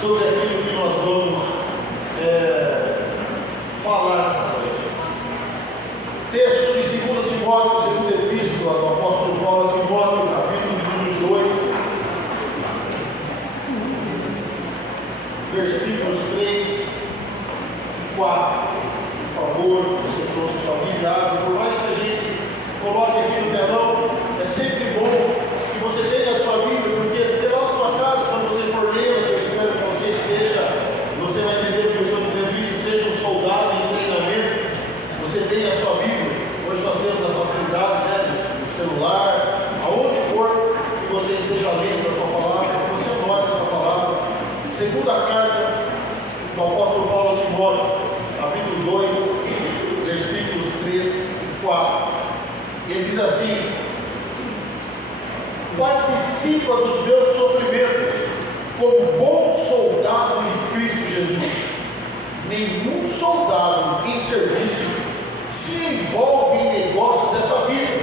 sobre aquilo que nós vamos falar nessa noite. Texto de 2 Timóteo, segunda epístola do apóstolo Paulo a Timóteo, capítulo número 2, versículos 3 e 4. Por favor, você trouxe sua Bíblia, por mais que a gente coloque aqui no telão, é sempre bom que você tenha a sua Bíblia, porque lá na sua casa, quando você for ler, eu espero que você vai entender o que eu estou dizendo isso, seja um soldado em treinamento, você tenha a sua Bíblia. Hoje nós temos a facilidade, no celular, aonde for que você esteja lendo a sua palavra, que você anote essa palavra. Segunda carta do apóstolo Paulo a Timóteo, capítulo 2, versículos 3 e 4. Ele diz assim: participa dos meus sofrimentos como bom soldado de Cristo Jesus. Nenhum soldado em serviço se envolve em negócios dessa vida,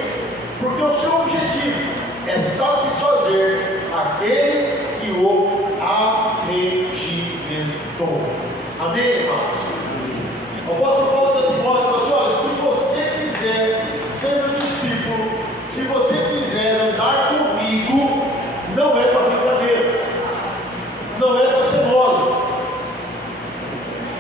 porque o seu objetivo é satisfazer aquele que o arregimentou. Amém, irmãos? O apóstolo Paulo diz a Timóteo, fala assim: olha, se você quiser ser meu discípulo, se você quiser andar comigo, não é para brincadeira, não é para ser mole.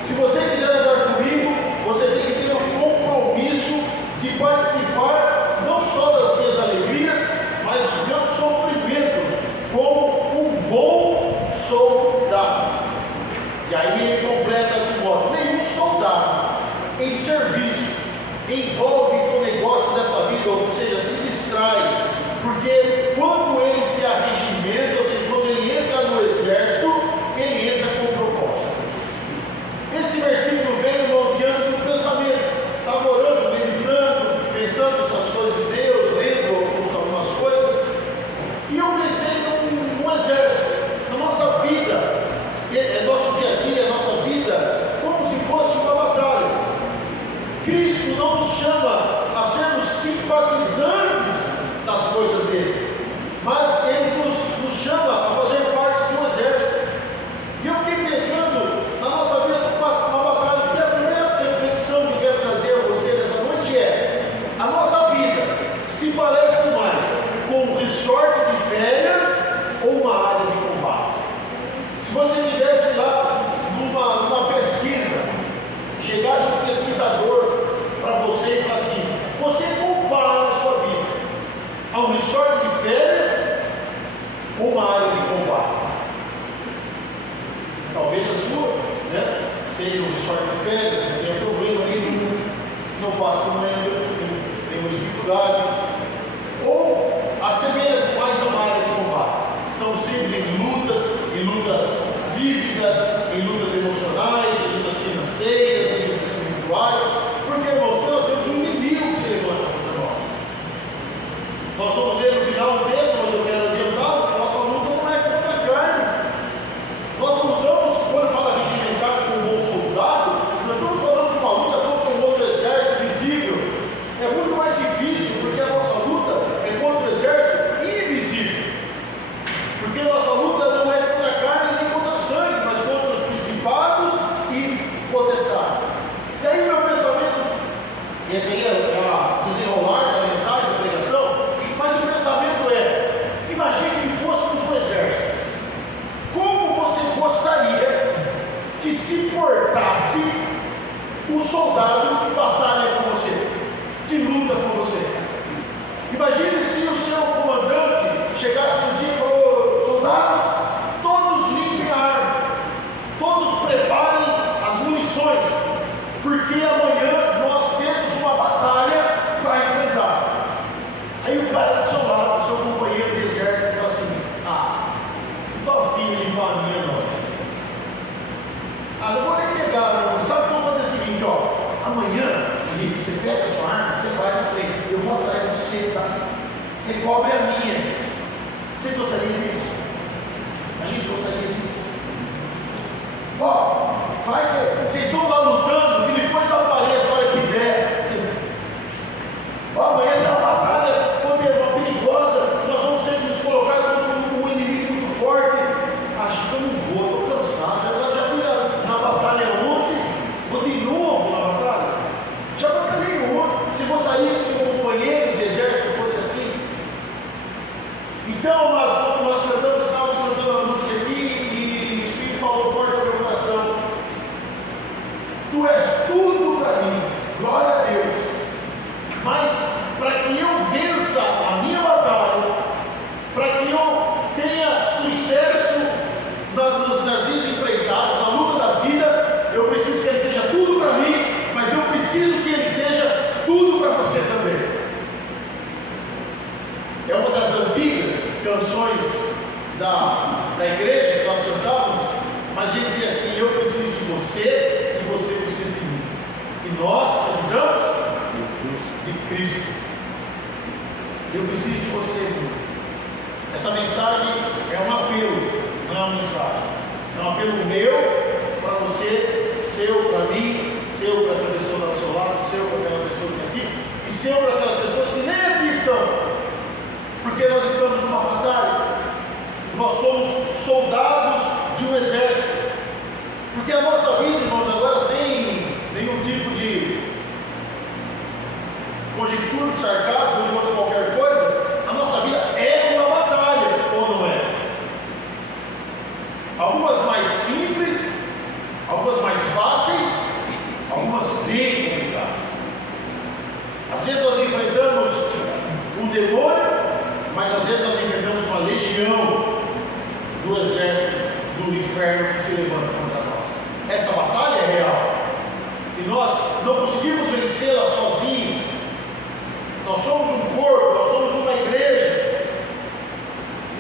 Se você quiser andar comigo, você tem que ter um compromisso de participar não só das minhas alegrias, mas dos meus sofrimentos, como um bom soldado. E aí ele completa a Timóteo: nenhum soldado em serviço envolve com o negócio dessa vida, ou seja, se distrai, porque quando ele se arregimenta, ou seja, quando ele entra no exército, ele entra com propósito. Esse versículo veio diante do pensamento. Estava orando, meditando, pensando nessas coisas de Deus, lendo algumas coisas, e eu pensei no exército, na nossa vida, nosso dia a dia, nossa vida, como se fosse uma batalha. Cristo não nos chama a sermos simpatizantes das coisas dele, mas ele nos chama a fazer parte de um exército. E eu fiquei pensando na nossa vida uma batalha, porque a primeira reflexão que eu quero trazer a você nessa noite é: a nossa vida se parece mais com um resort de férias ou uma área de combate? Se você estivesse lá numa pesquisa, chegasse um pesquisador para você e falasse assim: você compara a sua vida a um resort de férias ou uma área de combate? Talvez a sua, seja um resort de férias, não tenha problema nenhum, não passe por nenhuma dificuldade, ou assemelha-se mais a uma área de combate. Estamos sempre em lutas físicas, em lutas emocionais, em lutas financeiras, em lutas espirituais, porque, irmãos, nós temos um inimigo que se levanta contra nós. Nós vamos ler no final do texto, mas eu quero adiantar que a nossa luta não é contra a carne. Nós lutamos, quando fala regimentar com um bom soldado, nós estamos falando de uma luta contra um outro exército visível. É muito mais difícil, porque a nossa luta é contra o exército invisível. Porque a nossa luta não é contra a carne nem contra o sangue, mas contra os principados e potestades. E aí meu pensamento, esse aí é a desenrolar da mensagem, da pregação, mas o pensamento é: imagine que fôssemos um exército. Como você gostaria que se portasse o soldado que batalha com você, que luta com você? Imagine se o seu comandante chegasse um dia e falou: soldados, todos limpem a arma, todos preparem as munições, porque amanhã nós temos uma batalha para enfrentar. Aí o cara do seu lado, o seu companheiro de exército, fala assim: não estou afim de limpar a minha não. Não vou nem pegar, não. Sabe como fazer o seguinte, amanhã, você pega a sua arma, você vai na frente, eu vou atrás de você, tá? Você cobre a minha. Você gostaria disso? A gente gostaria disso. Vai que vocês estão lá lutando e depois eu apareço a hora que der. Amanhã tem uma batalha perigosa, nós vamos ter que nos colocar contra um inimigo muito forte. Acho que eu não vou, estou cansado. Cristo. Eu preciso de você, irmão. Essa mensagem é um apelo, não é uma mensagem. É um apelo meu para você, seu para mim, seu para essa pessoa que está ao seu lado, seu para aquela pessoa que está aqui, e seu para aquelas pessoas que nem aqui estão. Porque nós estamos numa batalha. Nós somos soldados de um exército. Porque a nossa vida, irmãos, agora sem nenhum tipo de conjectura, de sarcasmo, de outra qualquer coisa, a nossa vida é uma batalha, ou não é? Algumas mais simples, algumas mais fáceis, algumas bem complicadas. Às vezes nós enfrentamos um demônio, mas às vezes nós enfrentamos uma legião do exército do inferno que se levanta contra nós. Essa batalha é real e nós não conseguimos vencê-la sozinhos. Nós somos um corpo, nós somos uma igreja.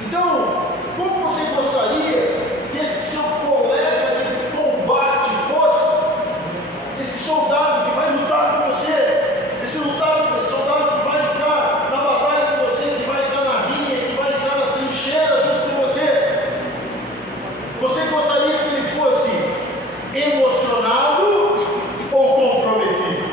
Então, como você gostaria que esse seu colega de combate fosse esse soldado que vai lutar com você, esse soldado que vai entrar na batalha com você, que vai entrar na rinha, que vai entrar nas trincheiras junto com você? Você gostaria que ele fosse emocionado ou comprometido?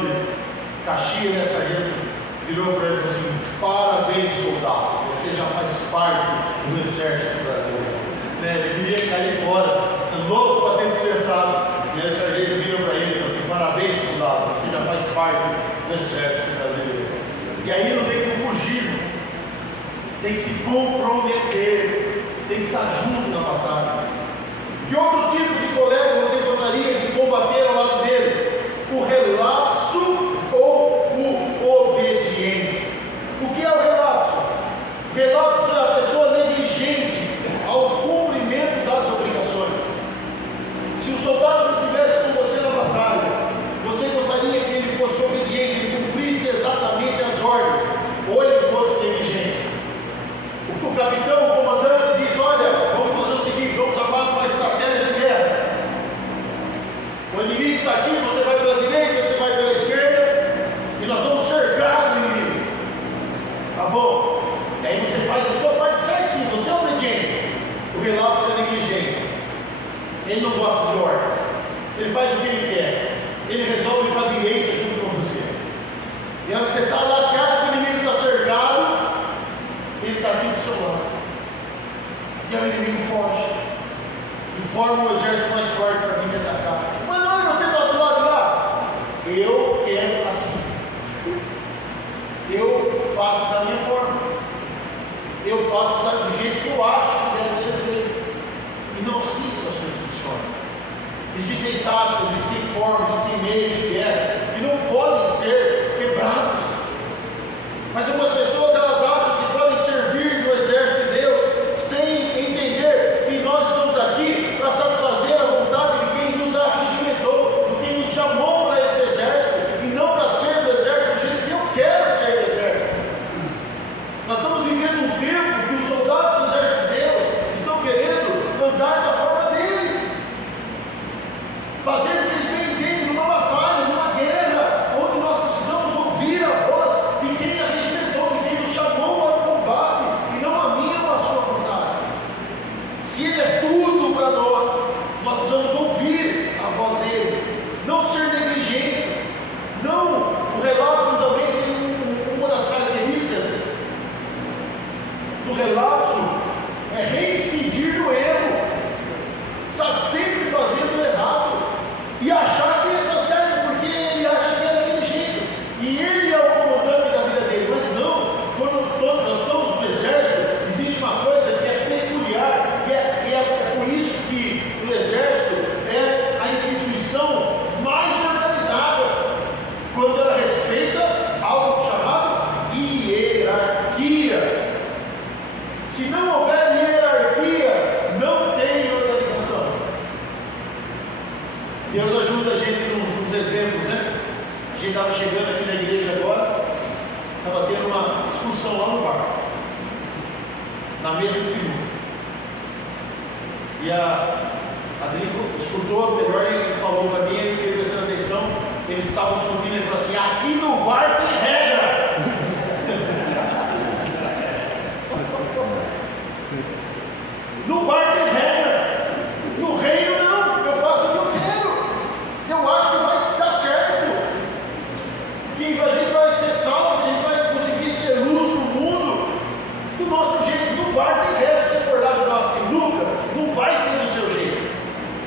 capitão de Caxias, né, sargento, virou para ele e falou assim: parabéns, soldado, você já faz parte do exército brasileiro. Ele queria cair fora, louco para ser dispensado. E aí o sargento virou para ele e falou assim: parabéns, soldado, você já faz parte do exército brasileiro. E aí não tem como fugir, tem que se comprometer, tem que estar junto na batalha. Que outro tipo de colega você gostaria de combater ao lado dele? O relapso ou o obediente? O que é o relapso? O relapso é a pessoa negligente ao cumprimento das obrigações. Se o soldado não estivesse com você na batalha, você gostaria que ele fosse obediente, ele cumprisse exatamente as ordens, ou ele fosse negligente? O capitão, o comandante diz: olha, vamos fazer o seguinte, vamos armar uma estratégia de guerra. O inimigo está aqui, você vai pela direita, você vai pela esquerda, e nós vamos cercar o inimigo. Tá bom? E aí você faz a sua parte certinho, você é obediente. O relapso é negligente. Ele não gosta de ordens. Ele faz o que ele quer. Ele resolve ir para a direita junto com você. E onde você está lá, você acha que o inimigo está cercado, ele está aqui do seu lado. E aí o inimigo foge. E forma um exército mais forte para vir atacar. Mas não, você está do lado de lá. Eu quero assim. Eu faço da minha forma. Eu faço do jeito que eu acho que deve ser feito. E não assim que essas coisas funcionam. Existem táticas, existem formas, existem meios de guerra que não podem ser quebrados. Mas algumas pessoas, elas acham que podem servir no exército de Deus sem entender que nós estamos aqui para satisfazer a vontade de quem nos arregimentou, de quem nos chamou para esse exército, e não para ser do exército do jeito que eu quero ser do exército. Nós estamos vivendo um tempo que os soldados do exército de Deus estão querendo andar da forma dele, fazendo o que eles bem entendem numa batalha, numa guerra, onde nós precisamos ouvir a voz de quem arregimentou, de quem nos chamou para o combate, e não a minha ou a sua vontade. Se ele é tudo para nós precisamos ouvir a voz dele, não ser negligente. Não, o relapso também tem uma das características do relapso, é reincidir no erro, estar sempre fazendo errado e achar que ele está certo, porque ele acha que é daquele jeito e ele é o comandante da vida dele. Mas não, quando nós estamos no exército, existe uma coisa que é peculiar, que é por isso que o exército é a instituição mais organizada, quando ela respeita algo chamado hierarquia. Se não houver hierarquia, não tem organização. Deus ajuda a gente nos exemplos, né? A gente estava chegando aqui na igreja agora, estava tendo uma discussão lá no bar, na mesa de sinuca. E a Adri escutou melhor e falou para mim, eu fiquei prestando atenção, eles estavam discutindo e falou assim: aqui no bar tem regra. No bar tem regra, no reino não, eu faço o que eu quero, eu acho que vai estar certo, que a gente vai ser salvo, que a gente vai conseguir ser luz no mundo, do nosso jeito. No bar tem regra, se você for lá jogar uma sinuca, não vai ser do seu jeito,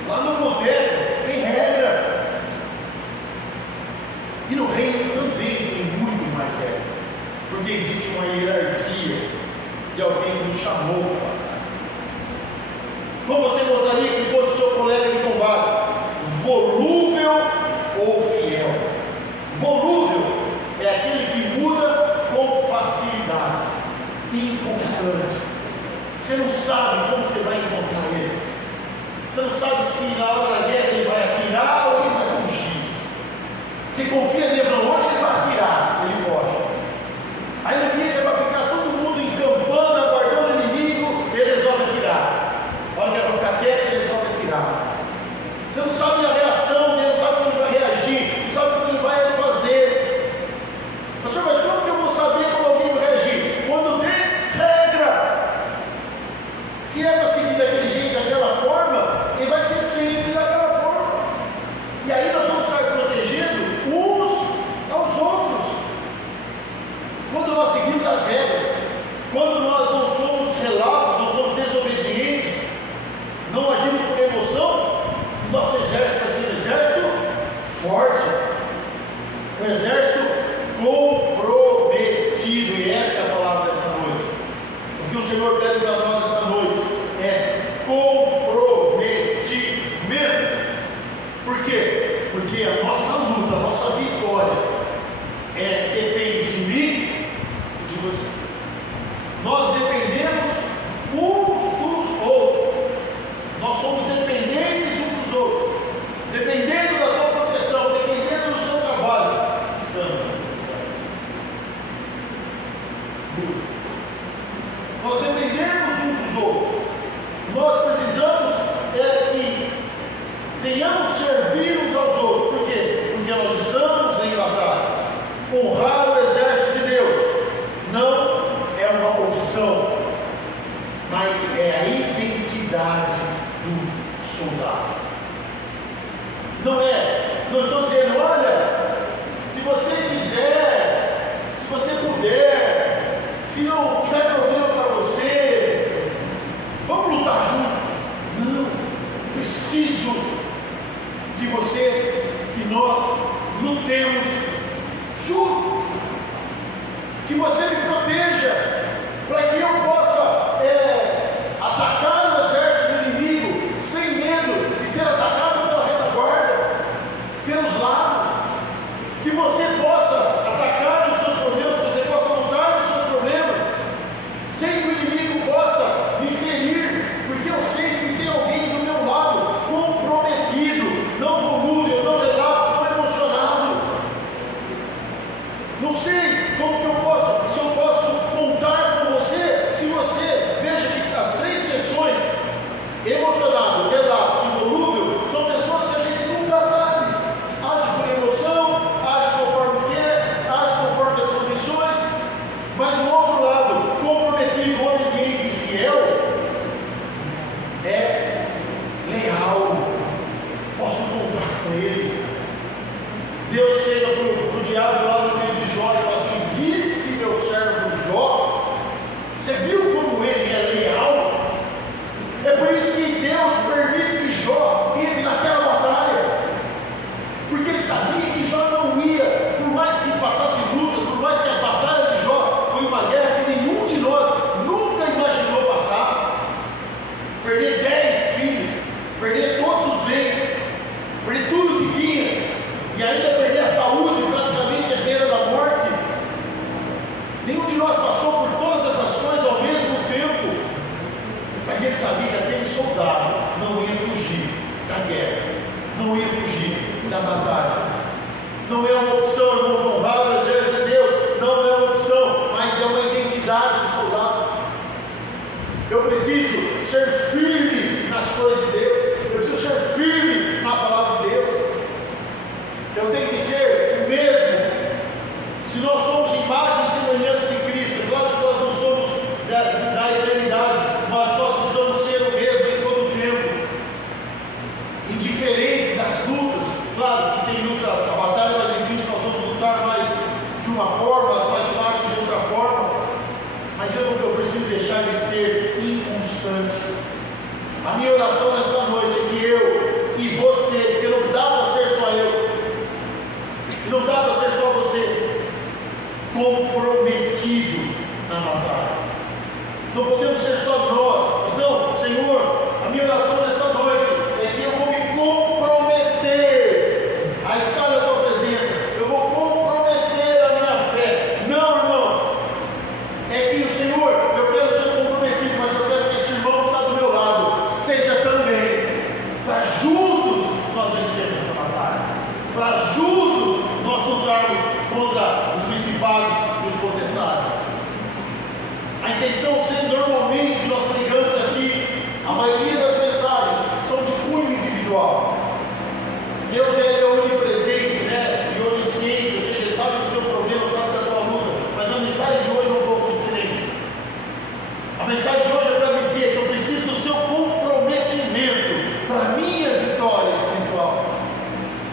lá no boteco tem regra, e no reino também tem muito mais regra, porque existe uma hierarquia de alguém que nos chamou para batalha. Como você gostaria que fosse o seu colega de combate? Volúvel ou fiel? Volúvel é aquele que muda com facilidade, inconstante. Você não sabe como você vai encontrar ele. Você não sabe se na hora da guerra ele vai atirar ou ele vai fugir. Você confia nele, não, hoje ele vai atirar, ele foge. Aí no dia que vai ficar todo mundo encampando, aguardando o inimigo, ele resolve atirar. A hora que ele vai ficar quieto, ele resolve atirar. Você não sabe a reação dele, não sabe como ele vai reagir, não sabe como ele vai fazer. Pastor, mas como que eu vou saber como alguém vai reagir? Quando tem regra. Se é para seguir daquele jeito, daquela forma, ele vai ser sempre daquela forma. E aí nós vamos estar protegendo uns Um exército comprometido, e essa é a palavra dessa noite. O que o Senhor pede para nós essa noite é comprometimento. Por quê? Porque a nossa luta, a nossa vitória depende de mim e de você. Nós dependemos uns dos outros. Nós somos dependentes uns dos outros. Dependendo da tua proteção, dependendo do seu trabalho, estamos. Nós dependemos uns dos outros. Nós precisamos que venhamos servir uns aos outros. Por quê? Porque nós estamos em batalha. Honrar o exército de Deus não é uma opção, mas é a identidade do soldado. Não é, não estou dizendo, olha, se você quiser, se você puder, se não tiver problema para você, vamos lutar juntos. Não, preciso que você, que nós lutemos juntos, que você me proteja, para que eu possa atacar o exército do inimigo sem medo de ser atacado pela retaguarda, pelos lados, que você possa atacar os seus problemas, que você possa lutar nos seus problemas, sem que o inimigo possa me ferir, porque eu sei que tem alguém do meu lado comprometido, não volúvel, não relapso, não emocionado. Não sei como que eu posso, se eu posso contar com você, se você, veja que as três questões, emocionado, relapso e volúvel, são pessoas que a gente nunca sabe. Age por emoção, age conforme quer, age conforme as condições, mas o outro lado, comprometido, obediente e fiel, é leal. Posso contar com ele. Deus chega para o diabo lá no livro de Jó e fala assim: viste meu servo Jó? Você viu como ele é leal? É por isso que Deus permite que Jó entre naquela batalha, porque ele sabia que Jó não ia, por mais que passasse lutas, por mais que a batalha de Jó foi uma guerra que nenhum de nós nunca imaginou passar. Perder 10 filhos, perder todos os bens, perder tudo que tinha, e ainda perder a saúde, praticamente à beira da morte. Nenhum de nós passou por todas essas coisas ao mesmo tempo, mas ele sabia que aquele soldado não ia fugir da guerra, não ia fugir da batalha. Não é uma opção, irmãos, honrar o exército de Deus, não é uma opção, mas é uma identidade do soldado. Eu preciso ser firme nas coisas de Deus, eu preciso ser firme na palavra de Deus. Eu tenho que ser o mesmo. Se nós somos imagem e semelhança de Cristo, claro que nós não somos da eternidade, mas nós precisamos ser o mesmo em todo o tempo, indiferente das lutas. Claro que tem luta, a batalha mais difícil, nós vamos lutar mais de uma forma, as mais fáceis de outra forma, mas eu preciso deixar de ser inconstante. A minha oração nesta noite é que eu e você, porque não dá para ser só eu, não dá para ser só você, comprometido na batalha. Não podemos ser só nós, mas não, Senhor, a minha oração nesta noite é que eu vou me comprometer a estar na tua presença, eu vou comprometer a minha fé. Não, irmãos, é que o Senhor, eu quero ser comprometido, mas eu quero que esse irmão está do meu lado, seja também, para juntos nós vencermos essa batalha, para juntos nós lutarmos contra os principados e os potestades. A intenção sendo normalmente que nós pregamos aqui, a maioria das mensagens são de cunho individual. Deus é onipresente, né? E onisciente, ou seja, Ele sabe do teu problema, sabe da tua luta, mas a mensagem de hoje é um pouco diferente. A mensagem de hoje é para dizer que eu preciso do seu comprometimento para a minha vitória espiritual.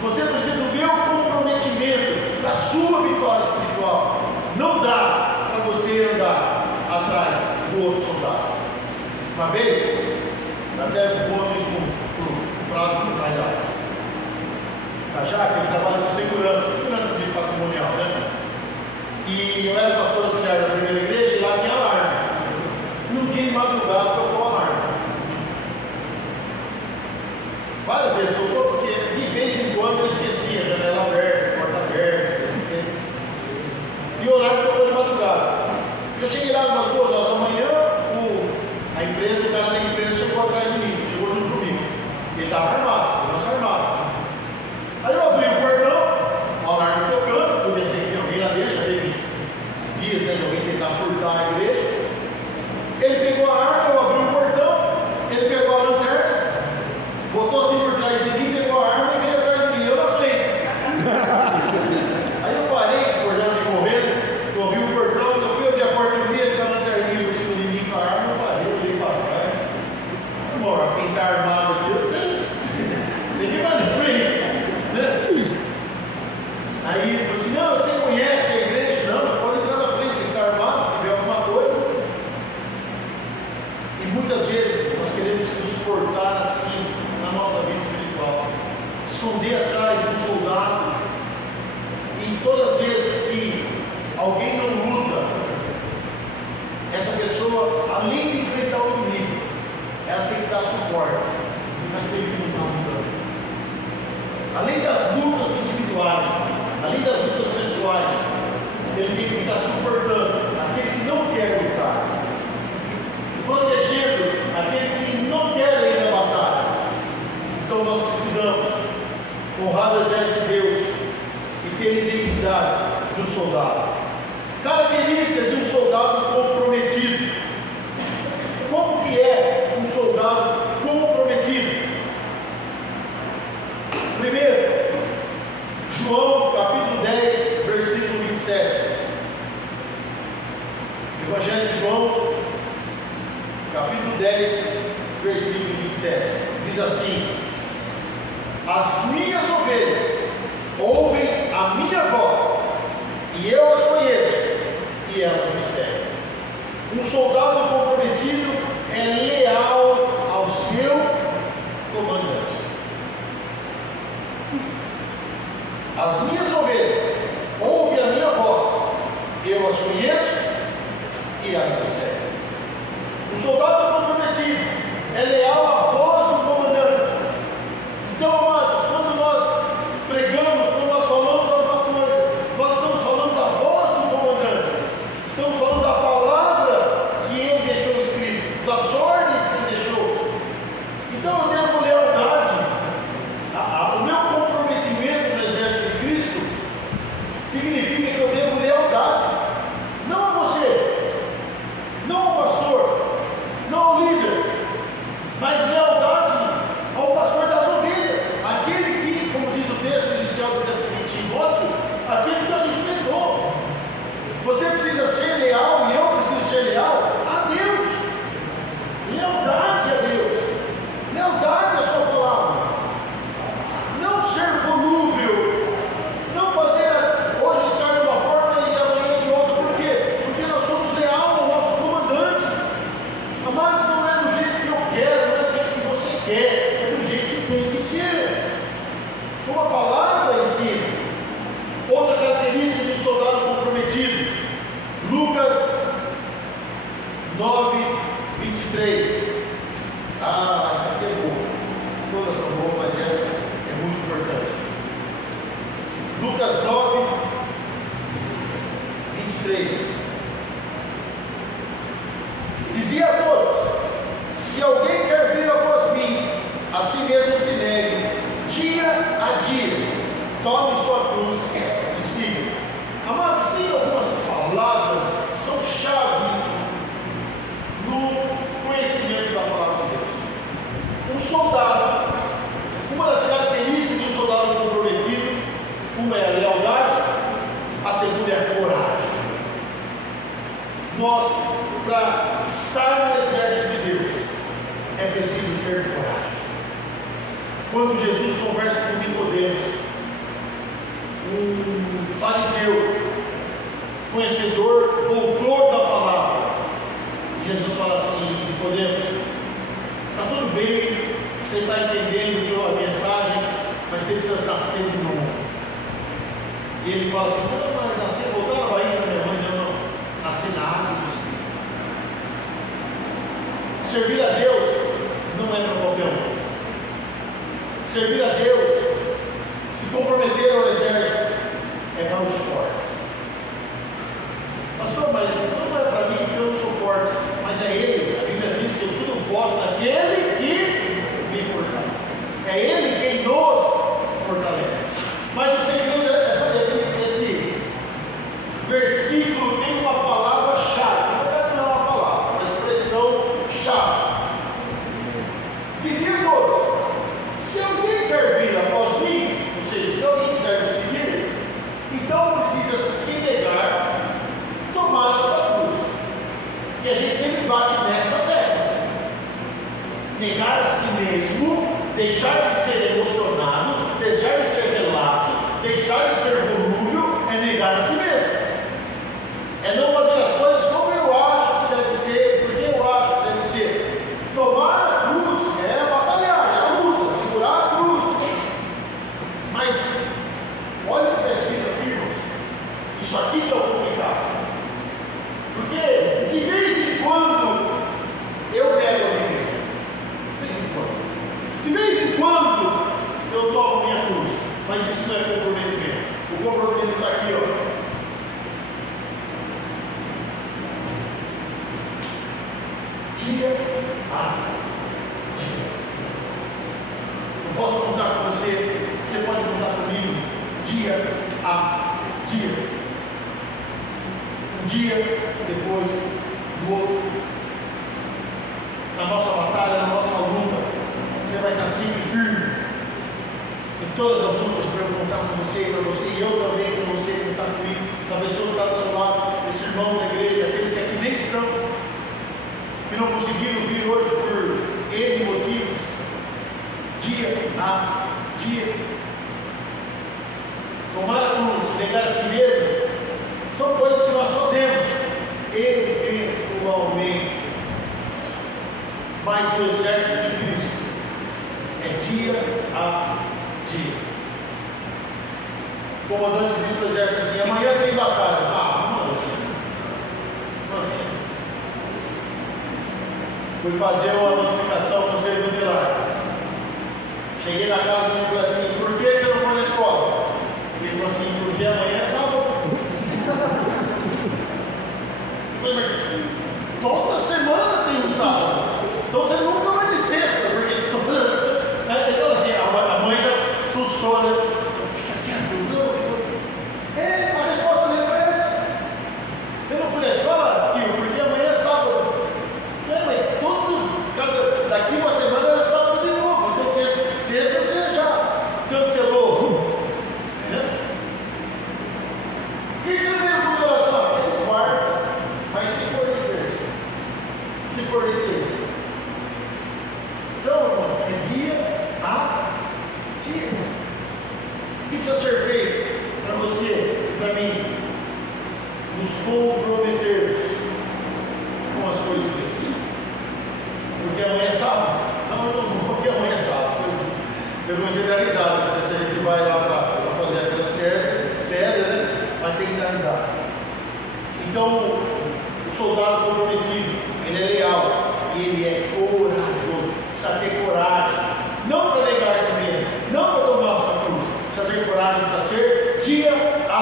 Você precisa do meu comprometimento para a sua vitória espiritual. Não dá para você andar atrás do outro soldado. Uma vez, até vou isso para o pai da Jaque, ele trabalha com segurança de patrimônio Aí ele falou assim: não, você conhece a igreja? Não, mas pode entrar na frente, ficar armado se tiver alguma coisa. E muitas vezes nós queremos nos portar assim na nossa vida espiritual, esconder atrás de um soldado, e todas as vezes que alguém não luta, essa pessoa, além de enfrentar o inimigo, ela tem que dar suporte para aquele que não está lutando. Além das lutas individuais, além das lutas pessoais, ele tem que ficar suportando aquele que não quer lutar, protegendo aquele que não quer ir na batalha. Então nós precisamos honrar o exército de Deus e ter a identidade de um soldado. Características de um soldado comprometido. Como que é um soldado comprometido? Primeiro, João capítulo 10, versículo 27. Evangelho de João capítulo 10, versículo 27. Diz assim: as minhas ovelhas ouvem a minha voz, e eu as conheço, e elas me seguem. Um soldado comprometido é leal ao seu comandante. As minhas ovelhas ouvem a minha voz, eu as conheço, e elas me seguem. Um soldado comprometido é leal à voz do comandante. Então, amados, quando nós pregamos, quando nós falamos alguma coisa, nós estamos falando da voz do comandante, estamos falando da palavra que ele deixou escrito, das ordens que ele deixou. Então eu devo lealdade. O meu comprometimento no exército de Cristo significa que eu devo lealdade, não a você, não ao pastor, não ao líder, mas lealdade ao pastor das ovelhas, aquele que, como diz o texto inicial do Testamento de Timóteo, aquele que alimentou. Você precisa ser leal, e eu preciso ser leal a Deus. Lealdade a Deus, lealdade à sua palavra, não ser volúvel, não fazer hoje estar de uma forma e amanhã de outra. Por quê? Porque nós somos leal ao nosso comandante. Amados, não é do jeito que eu quero, não é do jeito que você quer, é do jeito que tem que ser, como a palavra ensina. Outra característica de um soldado comprometido, Lucas 9, 23. Essa aqui é boa. Todas são boas, mas essa é muito importante. Lucas 9, 23. Dizia a todos: se alguém quer vir após mim, a si mesmo se negue, dia a dia, tome sua cruz e siga. Amados, tem algumas palavras que são chaves no conhecimento da palavra de Deus. Um soldado, uma das características de um soldado comprometido, uma é a lealdade, a segunda é a coragem. Nós, para estar no exército de Deus, é preciso ter coragem. Quando Jesus conversa com Nicodemos, um fariseu, conhecedor, doutor da palavra, Jesus fala assim: Nicodemos, está tudo bem, você está entendendo a mensagem, mas você precisa nascer de novo. E ele fala assim: não, mas nascer, voltar na barriga da minha mãe, não, nascer na água do Espírito. Servir a Deus não é para qualquer um. Servir a Deus, se comprometer ao exército, é para os fortes. Pastor, mas não é para mim, porque eu não sou forte, mas é Ele. A Bíblia diz que eu tudo posso naquele que me fortalece. É Ele quem nos fortalece. Mas o segredo é esse versículo tem uma palavra-chave. Na verdade, não é uma palavra, é uma expressão-chave. Dizia a todos: se alguém quer vir após mim, ou seja, se alguém quiser me seguir, então precisa se negar, tomar a sua cruz. E a gente sempre bate nessa tecla. Negar a si mesmo, deixar de ser emocionado, deixar de ser relapso, deixar de ser volúvel, Isso aqui que é o complicado. Porque de vez em quando eu nego a mim mesmo. De vez em quando. De vez em quando eu tomo minha cruz. Mas isso não é comprometimento. O comprometimento está aqui, ó. Dia a dia. Eu posso contar com você, você pode contar comigo, dia a dia. Um dia depois do outro. Na nossa batalha, na nossa luta, você vai estar sempre firme. Em todas as lutas, para eu contar com você e para você, e eu também com você, contar comigo. Essa pessoa que está do seu lado, esse irmão da igreja, aqueles que aqui nem estão, que não conseguiram vir hoje por N motivos, dia a dia. Tomar a cruz, negar a si mesmo, são coisas que nós fazemos eventualmente. Mas o exército de Cristo é dia a dia. O comandante disse para o exército assim: amanhã tem batalha. Amanhã. Fui fazer uma notificação no conselho tutelar. Cheguei na casa do meu e falei assim: por que você não foi na escola? Ele falou assim: porque amanhã é sábado. Toda semana tem um sábado. Então você nunca vai de sexta, porque então, assim, a mãe já assustou, né? Fica quieto, a resposta dele foi essa. Eu não fui na escola, tio, porque amanhã é sábado. Mas daqui uma semana é sábado de novo. Então sexta você já cancelou. Né? E você veio com oração? É de quarta, mas se for de terça, se for de sexta. Então, irmão, é dia a dia. O que precisa ser feito para você e para mim? Nos comprometermos com as coisas de Deus. Porque amanhã é sábado. Não, eu não vou, porque amanhã é sábado. Eu comecei a dar risada, porque se a gente vai lá para fazer a coisa séria, né? Mas tem que dar risada. Então, o soldado comprometido, ele é leal e ele é corajoso. Precisa ter coragem, não para negar a si mesmo, não para tomar a sua cruz, precisa ter coragem para ser dia a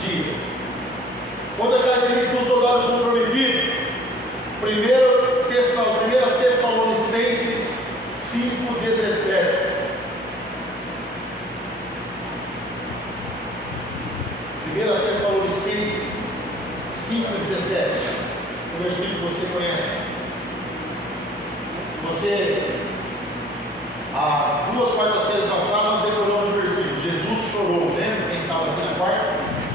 dia. Outra característica do soldado comprometido, 1 Tessalonicenses 5,17. 1 Tessalonicenses 5,17, um versículo que você conhece. Você, há 2 quartas-feiras passadas, nós decoramos o versículo. Jesus chorou, lembra? Quem estava aqui na quarta?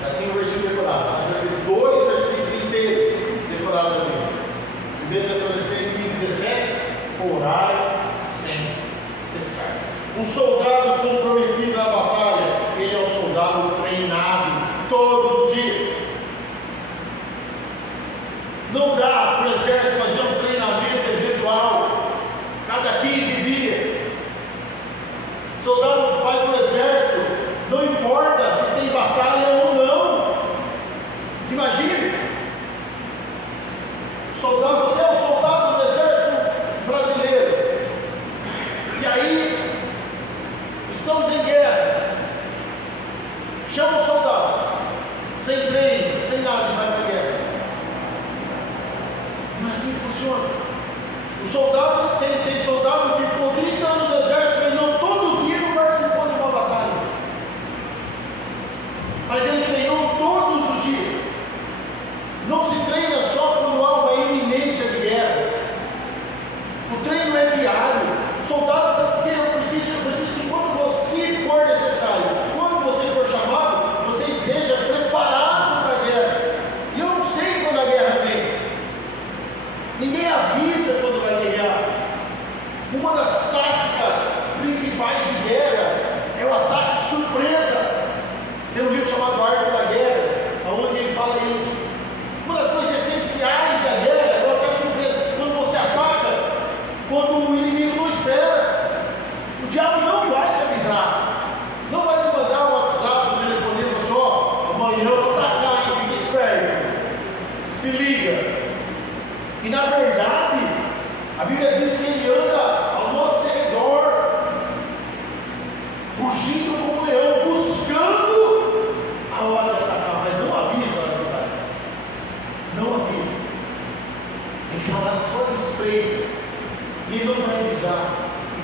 Já tem o versículo decorado. Nós já temos 2 versículos inteiros decorados ali. 1 Tessalonicenses 5,17, orai sem cessar. Um soldado comprometido na batalha, ele é um soldado treinado todos os dias. Não dá para o exército fazer um treinamento eventual cada 15 dias. O soldado vai para o exército, não importa se tem batalha ou não. Imagine, soldado, você é um soldado do exército brasileiro, e aí estamos em guerra, chama os soldados, sem treino, sem nada, e vai para a guerra. Não é assim que funciona. O soldado, tem soldado que ficou 30 anos no exército, ele não, todo dia não participou de uma batalha. Mas ele treinou todos os dias. Não se treina só quando há uma iminência de guerra. O treino é diário. O soldado sabe que eu preciso que quando você for necessário, quando você for chamado, você esteja preparado para a guerra. E eu não sei quando a guerra vem. Ninguém avisa quando vai guerrear. Uma das táticas principais de guerra é o ataque de surpresa. Tem um livro chamado Arte da Guerra, onde ele fala isso. Uma das coisas essenciais da guerra é o ataque de surpresa. Quando você ataca, quando o inimigo não espera, o diabo não vai te avisar. Não vai te mandar um WhatsApp, um telefonema só, amanhã eu vou atacar. Se liga. E na verdade, a Bíblia diz que ele anda ao nosso redor, fugindo como um leão, buscando a hora de atacar, mas não avisa a hora de atacar. Não avisa. Ele está lá só de espreita. E ele não vai avisar.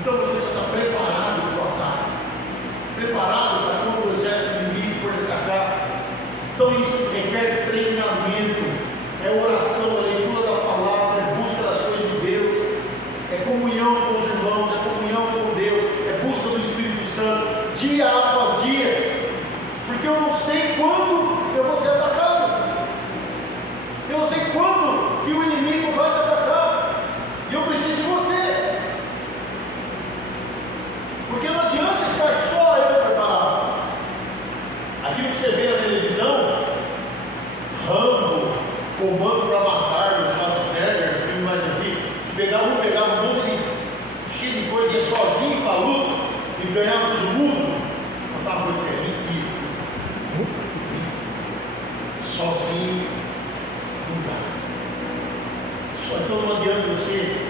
Então você precisa estar preparado para o ataque. Preparado para quando o exército inimigo for atacar. Então isso requer treinamento. É oração, é leitura da palavra, é busca das coisas de Deus, é comunhão com os irmãos, é comunhão com Deus, é busca do Espírito Santo, dia após dia, porque eu não sei quando eu vou ser atacado, eu não sei quando que o inimigo vai me atacar, e eu preciso de você, porque não adianta estar só eu preparado. Aquilo que você vê na televisão, Rambo, Comando para Matar, dos Schwarzenegger, os filmes mais antigos, que pegava um monte de cheio de coisa, ia sozinho para a luta e ganhava todo mundo. Não estava muito diferente. Sozinho não dá. Só então não adianta você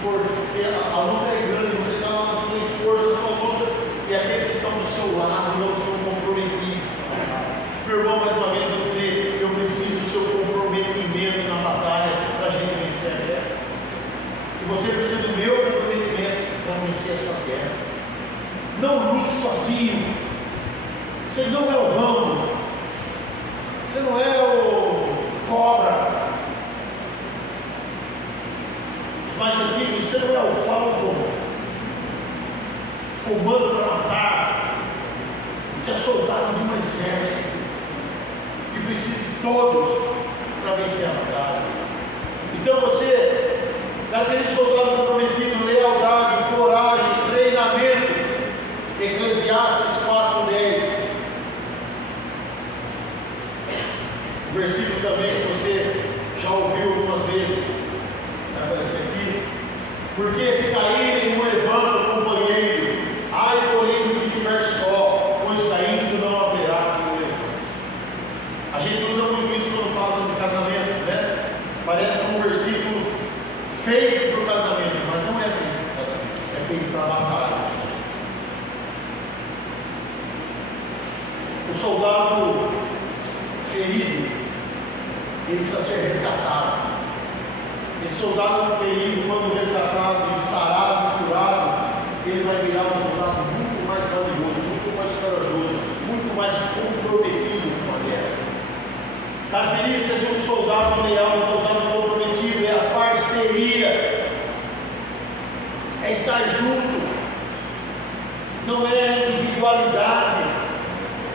porque a luta é grande, você está lá no seu esforço, na sua luta, e aqueles que estão do seu lado não estão comprometidos. Meu irmão, mais uma vez, eu vou dizer, eu preciso do seu comprometimento na batalha para a gente vencer a guerra. E você precisa do meu comprometimento para vencer as suas guerras. Não lute sozinho. Você não é o Rambo. Você não é o Cobra. Os mais antigos, você não é o Falcon. Comando para matar. Você é soldado de um exército. E precisa de todos para vencer a batalha. Então você, aquele soldado comprometido, lealdade, coragem, treinamento. Eclesiastes 4:10. O versículo também que você já ouviu algumas vezes. Vai aparecer aqui. Porque se caírem, não levanta o companheiro. Ai, porém, do que estiver só, pois caindo não haverá quem o levante. A gente usa muito isso quando fala sobre casamento, né? Parece que é um versículo feito para o casamento, mas não é feito para o casamento, é feito para a batalha. O soldado ferido, ele precisa ser resgatado. Esse soldado ferido, quando resgatado e sarado, curado, ele vai virar um soldado muito mais valioso, muito mais corajoso, muito mais comprometido com a guerra. Característica de um soldado leal, um soldado comprometido, é a parceria, é estar junto, não é individualidade.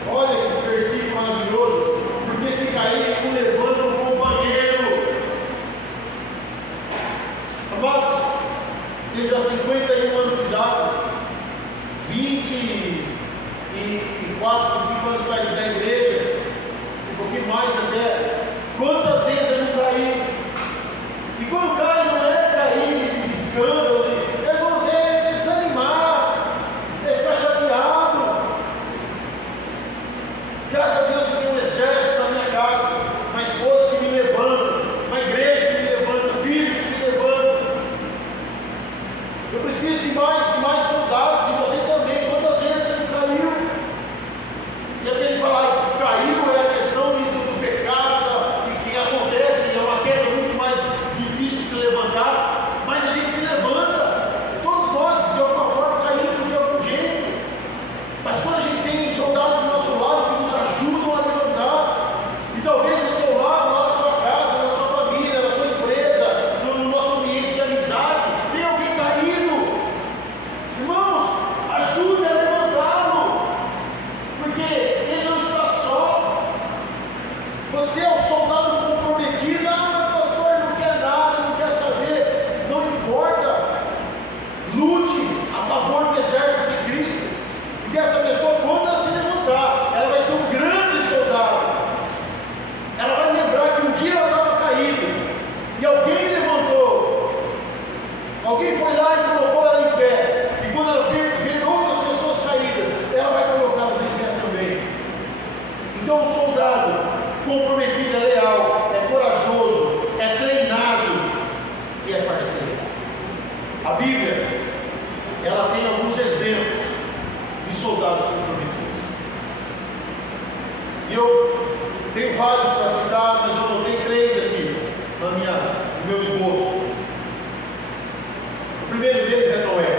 Olha que versículo maravilhoso, porque se cair, um levanta o companheiro. Amados, eu já 51 anos de idade, 24, 25 anos da igreja, um pouquinho mais até. Quantas vezes eu não caí? E quando cai, não é cair de escândalo, é você desanimar, é ficar chateado. Graças a Deus eu tenho um exército na minha casa, uma esposa que me levanta, uma igreja que me levanta, filhos que me levantam. Eu preciso de mais soldados, e você também. Quantas vezes você não caiu? E aquele falar, caiu é a questão do pecado, e que acontece, é uma queda muito mais difícil de se levantar, mas a gente se levanta. Todos nós, de alguma forma, caímos de algum jeito. Mas quando a gente tem soldados do nosso lado que nos ajudam a levantar, e talvez o seu lado, lá na sua casa, na sua família, na sua empresa, no nosso ambiente de amizade, tem alguém caído. Irmãos, ajude a levantá-lo, porque ele não está só. Você é o soldado comprometido. Ah, mas pastor, não quer nada, não quer saber. Não importa. Lute a favor do exército de Cristo. Porque essa pessoa, quando ela se levantar, ela vai ser um grande soldado. Ela vai lembrar que um dia ela estava caída e alguém levantou. Alguém foi lá e colocou ela em pé. E quando ela ver outras pessoas caídas, ela vai colocá-las em pé também. Então, um soldado comprometido, é leal, é A Bíblia, ela tem alguns exemplos de soldados comprometidos. E eu tenho vários para citar, mas eu anotei 3 aqui no meu esboço. O primeiro deles é Noé.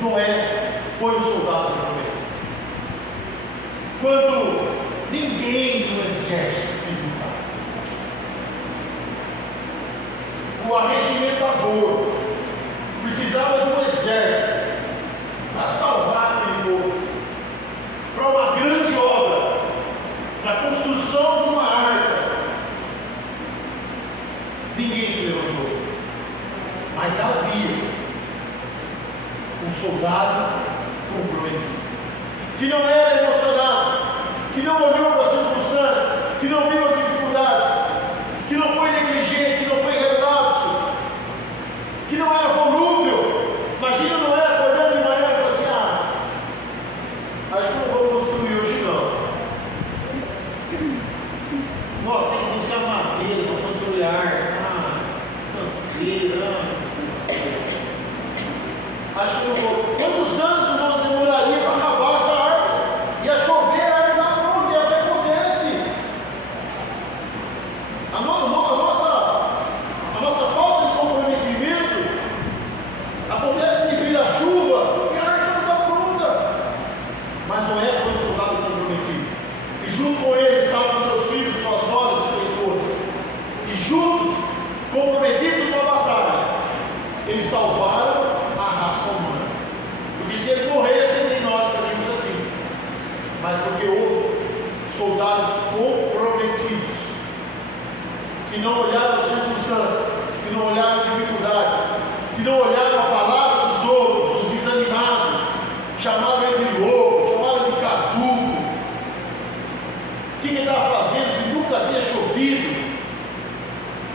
Noé foi um soldado comprometido. Quando ninguém no exército quis lutar, o arregimentador precisava de um exército para salvar aquele povo, para uma grande obra, para a construção de uma arca. Ninguém se levantou, mas havia um soldado comprometido, que não era emocionado, que não olhou para as circunstâncias, que não viu as dificuldades, que não foi negligente, que não foi relapso, que não era volúvel. Imagina Noé acordando de manhã e falando assim: acho que não vou construir hoje não. Nossa, tem que buscar madeira para construir arca. Canseira. Acho que não vou. Quantos anos não demoraria para acabar essa arca? Ia chover, a arca está pronta, e até acontece. A nossa falta de comprometimento acontece devido à chuva e a arca não está pronta. Mas Noé foi um soldado comprometido. E junto com ele estavam seus filhos, suas noras e sua esposa. E juntos, comprometidos com a batalha, eles salvaram a raça humana. Porque se eles morressem, nem nós estaríamos aqui. Mas porque houve soldados comprometidos, que não olharam as circunstâncias, que não olharam a dificuldade, que não olharam a palavra dos outros, os desanimados, chamaram ele de louco, chamaram ele de caduco. O que ele estava fazendo se nunca havia chovido?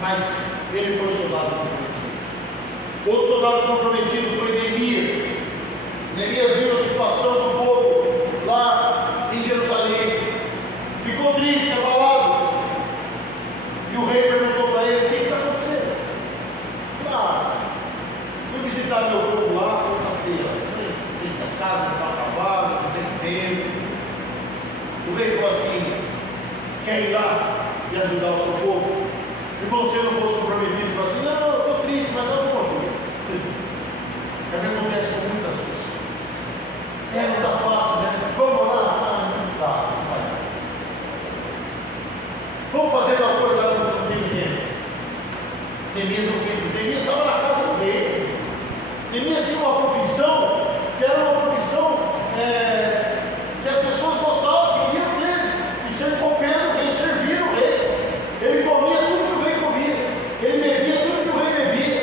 Mas ele foi um soldado comprometido. Outro soldado comprometido foi Neemias. Neemias viu a situação do povo lá em Jerusalém, ficou triste, abalado, e o rei perguntou para ele: o que está acontecendo? Ele falou: fui visitar meu povo lá sexta-feira, as casas não estão acabadas, não tem tempo. O rei falou assim: quer ir lá e ajudar o seu povo? Irmão, se eu não fosse comprometido, ele falou assim: não, eu estou triste, mas eu não vou aqui. É o que acontece com muitas pessoas. Não está fácil, né? Vamos orar? Não está, não vai. Vamos fazer uma coisa lá, não tem tempo. Neemias não fez isso. Neemias estava na casa do rei. Neemias tinha uma profissão, que era uma profissão que as pessoas gostavam, queriam ter, e ser copeiro do rei, servir o rei. Ele comia tudo que o rei comia, ele bebia tudo que o rei bebia.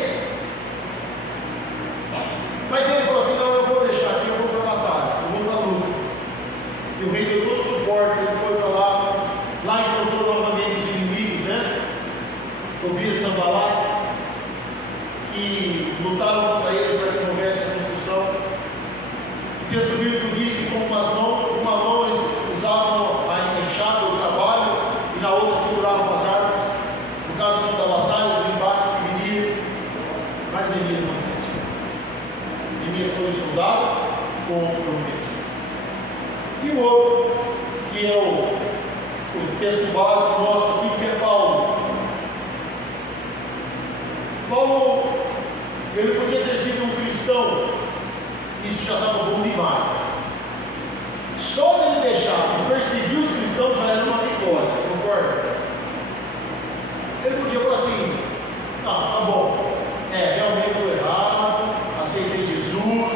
Mas ele falou assim: não, eu vou deixar aqui, eu vou para a batalha, eu vou para a luta. E o rei deu todo o suporte, ele foi para lá encontrou novamente os inimigos, né? Tobias e Sanbalat, que lutaram contra ele para que não houvesse a construção. O texto bíblico diz que com uma mão eles usavam a enxada, o trabalho, e na outra seguravam as armas, no caso da batalha, do embate que viria. Mas Neemias não desistiu. Neemias foi um soldado comprometido. E o outro, que é o texto base nosso aqui, que é Paulo. Paulo, ele podia ter sido um cristão, isso já estava bom demais. Só ele deixar de perseguir os cristãos já era uma vitória, você concorda? Ele podia falar assim: tá bom, realmente estou errado, aceitei Jesus,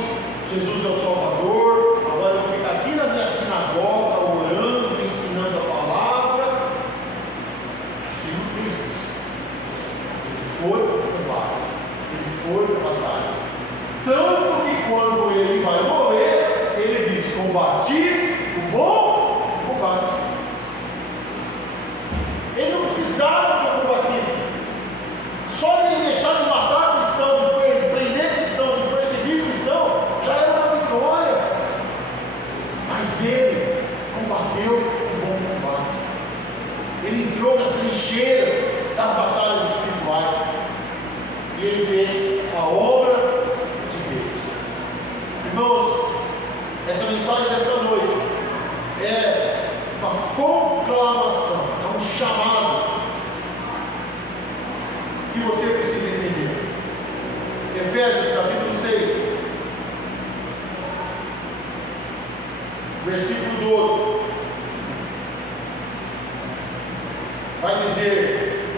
Jesus é o Salvador, agora eu vou ficar aqui na minha sinagoga orando, ensinando a palavra. Assim não fez isso. Ele foi para o combate, ele foi para a batalha. Tanto que quando ele vai morrer, ele diz: combati o bom combate. Ele não precisava ter combatido. Só de ele deixar de matar cristão, de prender cristão, de perseguir cristão, já era uma vitória. Mas ele combateu o bom combate. Ele entrou nas trincheiras das batalhas espirituais. E ele fez a obra mensagem dessa noite é uma conclamação, é um chamado que você precisa entender. Efésios capítulo 6, versículo 12, vai dizer: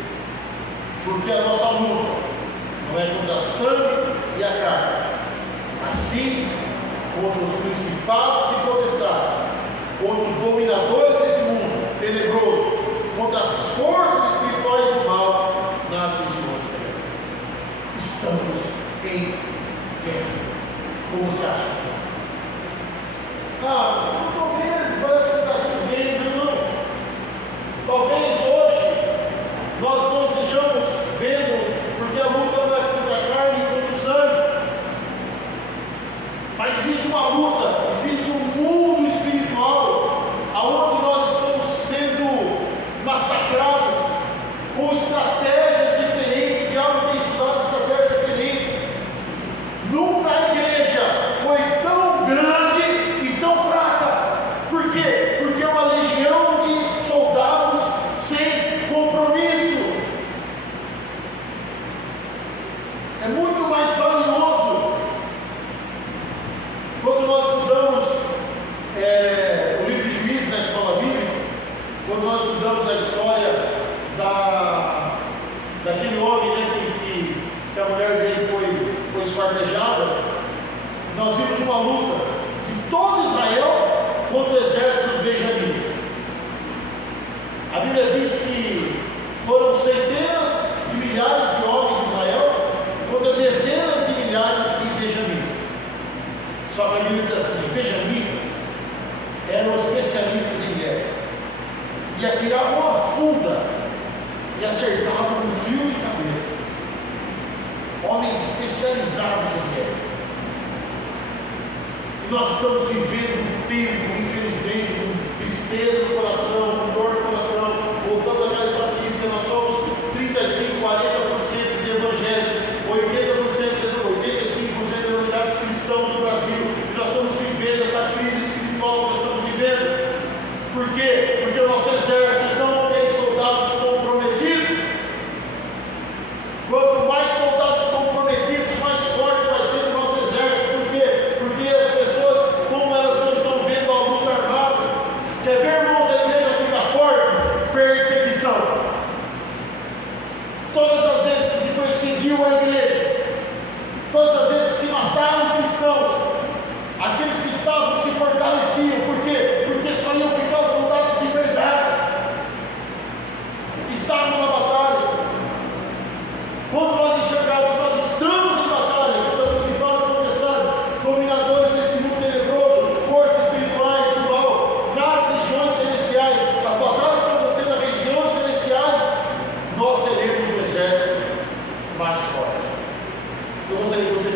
porque a nossa luta não é contra a sangue e a carne, mas sim contra os principados e potestades, contra os dominadores desse mundo tenebroso, contra as forças espirituais do mal nas regiões celestes. Estamos em guerra. Como você acha? Ah, mas eu não estou vendo, parece que está tudo bem, não. Talvez hoje nós não estejamos vendo, porque a luta não é contra a carne e contra o sangue. Mas existe uma luta, existe um mundo espiritual, aonde nós estamos sendo massacrados com estratégias diferentes. O diabo tem usado estratégias diferentes. Nunca a igreja foi tão grande e tão fraca. Por quê? Porque é uma legião de soldados sem compromisso. É muito mais valioso quando nós estudamos o livro de Juízes na escola bíblica, quando nós estudamos a história daquele homem, né, que a mulher dele foi esquartejada, nós vimos uma luta de todo Israel contra o exército dos benjamitas. A Bíblia diz que foram centenas de milhares de homens de Israel contra dezenas de milhares de benjamitas. Só que a Bíblia diz assim: os benjamitas eram especialistas em guerra e atiravam uma funda e acertavam um fio de cabelo. Homens especializados em guerra. E nós estamos vivendo um tempo, infelizmente, com tristeza no coração, com dor no coração, voltando àquela estatística: nós somos 35, 40% de evangélicos, 85% de unidades cristãos no Brasil. E nós estamos vivendo essa crise espiritual que nós estamos vivendo. Por quê? Porque o nosso exército não tem soldados comprometidos. Quanto mais soldados comprometidos, mais forte vai ser o nosso exército. Por quê? Porque as pessoas, como elas não estão vendo a luta armada, quer ver, irmãos, a igreja fica forte? Perseguição. Todas as vezes que se perseguiu a igreja, todas as vezes que se mataram cristãos, aqueles que estavam se fortaleciam. Por quê? Porque só iam ficar os soldados de verdade, que estavam na batalha. Quando nós enxergarmos que nós estamos em batalha contra principados e potestades, dominadores desse mundo tenebroso, forças espirituais do mal, nas regiões celestiais, as batalhas estão acontecendo nas regiões celestiais, nós seremos um exército mais forte. Eu gostaria que você